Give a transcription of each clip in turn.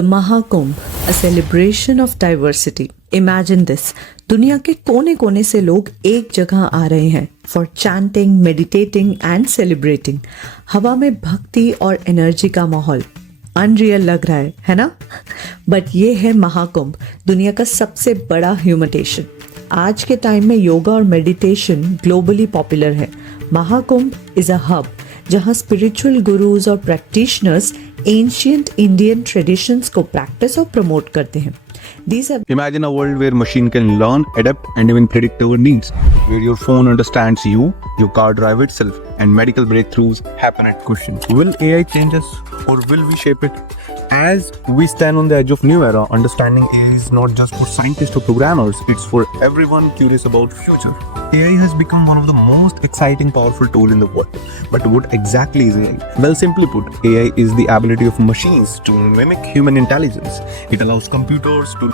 The Mahakumbh, a celebration of diversity. Imagine this. दुनिया के कोने कोने से लोग एक जगह आ रहे हैं for chanting, meditating and celebrating. हवा में भक्ति और एनर्जी का माहौल अनरियल लग रहा है ना? बट ये है महाकुंभ, दुनिया का सबसे बड़ा ह्यूमिटेशन. आज के टाइम में योगा और मेडिटेशन ग्लोबली पॉपुलर है. महाकुंभ इज अ हब जहाँ स्पिरिचुअल गुरुज और प्रैक्टिशनर्स एंशियंट इंडियन ट्रेडिशंस को प्रैक्टिस और प्रमोट करते हैं. Imagine a world where machine can learn, adapt, and even predict our needs. Where your phone understands you, your car drive itself, and medical breakthroughs happen at question. Will AI change us, or will we shape it? As we stand on the edge of new era, understanding AI is not just for scientists or programmers, it's for everyone curious about future. AI has become one of the most exciting, powerful tool in the world. But what exactly is AI? Well, simply put, AI is the ability of machines to mimic human intelligence. It allows computers to...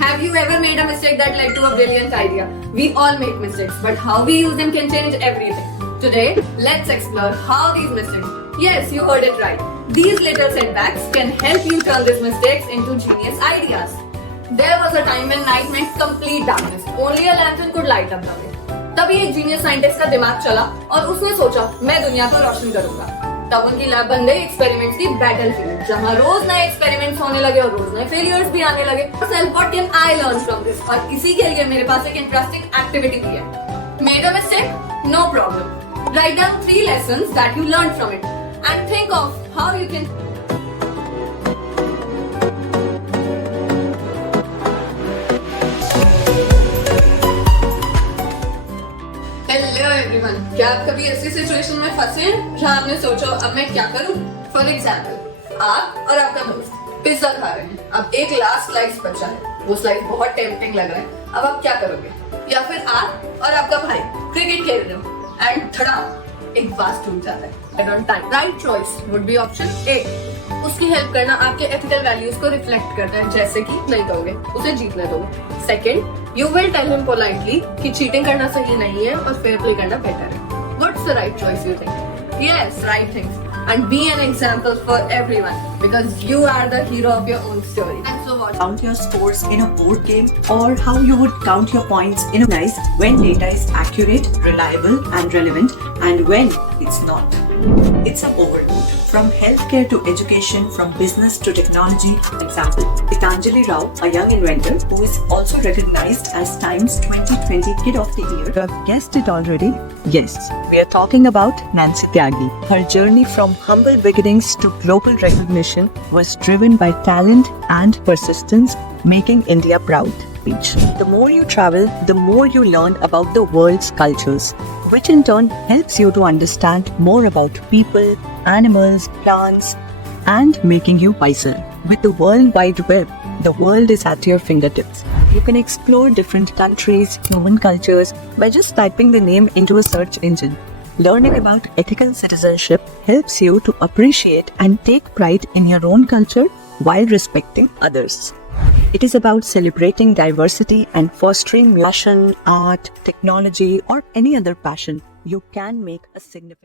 Have you ever made a mistake that led to a brilliant idea? We all make mistakes, but how we use them can change everything. Today, let's explore how these mistakes... Yes, you heard it right. These little setbacks can help you turn these mistakes into genius ideas. There was a time when night meant complete darkness. Only a lantern could light up the way. तभी एक genius scientist का दिमाग चला और उसने सोचा मैं दुनिया को रोशन करूंगा. तब उनकी लैब बन गई एक्सपेरिमेंट्स की बैटलफील्ड, जहां रोज नए एक्सपेरिमेंट्स होने लगे और रोज नए फेलियर्स भी आने लगे. Self what can I learn from this? और इसी के लिए मेरे पास एक इंटरेस्टिंग एक्टिविटी भी है. Made a mistake? No problem. Write down 3 lessons that you learned from it and think of how you can... क्या आप कभी ऐसी सिचुएशन में फंसे हैं जहाँ आपने सोचा अब मैं क्या करूं? फॉर एग्जाम्पल, आप और आपका दोस्त पिज्जा खा रहे हैं. अब एक लास्ट स्लाइस बचा है, वो स्लाइस बहुत टेम्पटिंग लग रहा है. अब आप क्या करोगे? या फिर आप और आपका भाई क्रिकेट खेल रहे हो एंड धड़ाम एक बास टूट जाता है. Right choice would be option A. उसकी हेल्प करना आपके एथिकल वैल्यूज को रिफ्लेक्ट करता है, जैसे कि नहीं कहोगे, उसे जीतने दोगे. Second, you will tell him politely कि चीटिंग करना सही नहीं है और फेयर प्ले करना बेटर है. What's the right choice you think? Yes, right things. And be an example for everyone because you are the hero of your own story. And so what? Count your scores in a board game, or how you would count your points in a quiz when data is accurate, reliable and relevant, and when it's not. It's an overload. From healthcare to education, from business to technology. Example, Gitanjali Rao, a young inventor who is also recognized as Times 2020 Kid of the Year. You have guessed it already? Yes, we are talking about Nancy Tyagi. Her journey from humble beginnings to global recognition was driven by talent and persistence, making India proud. The more you travel, the more you learn about the world's cultures, which in turn helps you to understand more about people, animals, plants, and making you wiser. With the World Wide Web, the world is at your fingertips. You can explore different countries, human cultures by just typing the name into a search engine. Learning about ethical citizenship helps you to appreciate and take pride in your own culture while respecting others. It is about celebrating diversity and fostering passion, art, technology, or any other passion. You can make a significant